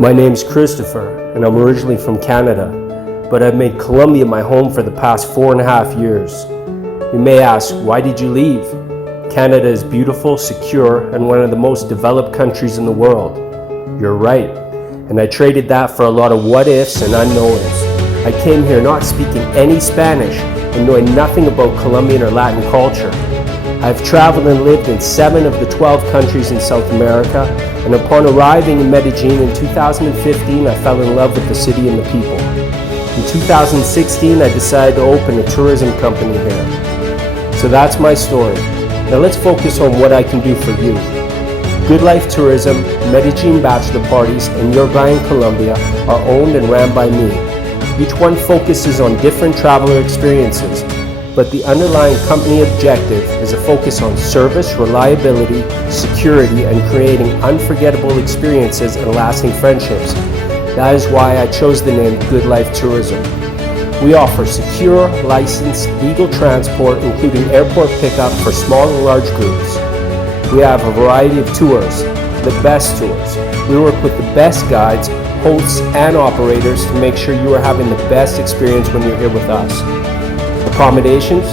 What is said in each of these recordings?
My name's Christopher, and I'm originally from Canada, but I've made Colombia my home for the past 4.5 years. You may ask, why did you leave? Canada is beautiful, secure, and one of the most developed countries in the world. You're right, and I traded that for a lot of what-ifs and unknowns. I came here not speaking any Spanish and knowing nothing about Colombian or Latin culture. I've traveled and lived in 7 of the 12 countries in South America, and upon arriving in Medellin in 2015, I fell in love with the city and the people. In 2016, I decided to open a tourism company here. So that's my story. Now let's focus on what I can do for you. Good Life Tourism, Medellin Bachelor Parties, and Your Guy in Colombia are owned and ran by me. Each one focuses on different traveler experiences, but the underlying company objective is a focus on service, reliability, security, and creating unforgettable experiences and lasting friendships. That is why I chose the name Good Life Tourism. We offer secure, licensed, legal transport, including airport pickup for small and large groups. We have a variety of tours, the best tours. We work with the best guides, hosts, and operators to make sure you are having the best experience when you're here with us. Accommodations.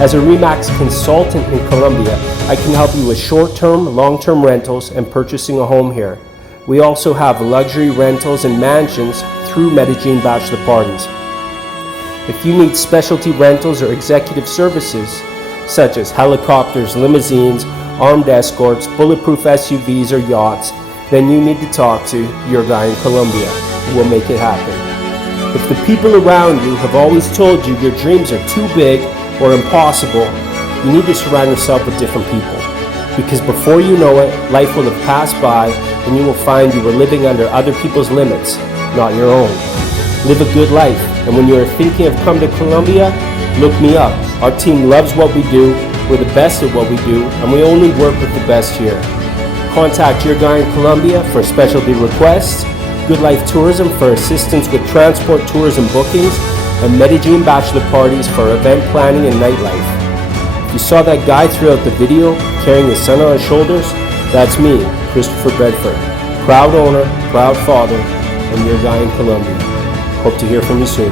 As a RE/MAX consultant in Colombia, I can help you with short-term, long-term rentals and purchasing a home here. We also have luxury rentals and mansions through Medellin Bachelor Parties. If you need specialty rentals or executive services, such as helicopters, limousines, armed escorts, bulletproof SUVs, or yachts, then you need to talk to Your Guy in Colombia. We'll make it happen. If the people around you have always told you your dreams are too big or impossible, you need to surround yourself with different people. Because before you know it, life will have passed by and you will find you were living under other people's limits, not your own. Live a good life, and when you are thinking of coming to Colombia, look me up. Our team loves what we do, we're the best at what we do, and we only work with the best here. Contact Your Guy in Colombia for specialty requests, Good Life Tourism for assistance with transport, tours, and bookings, and Medellin Bachelor Parties for event planning and nightlife. If you saw that guy throughout the video carrying his son on his shoulders, that's me, Christopher Bedford, proud owner, proud father, and Your Guy in Colombia. Hope to hear from you soon.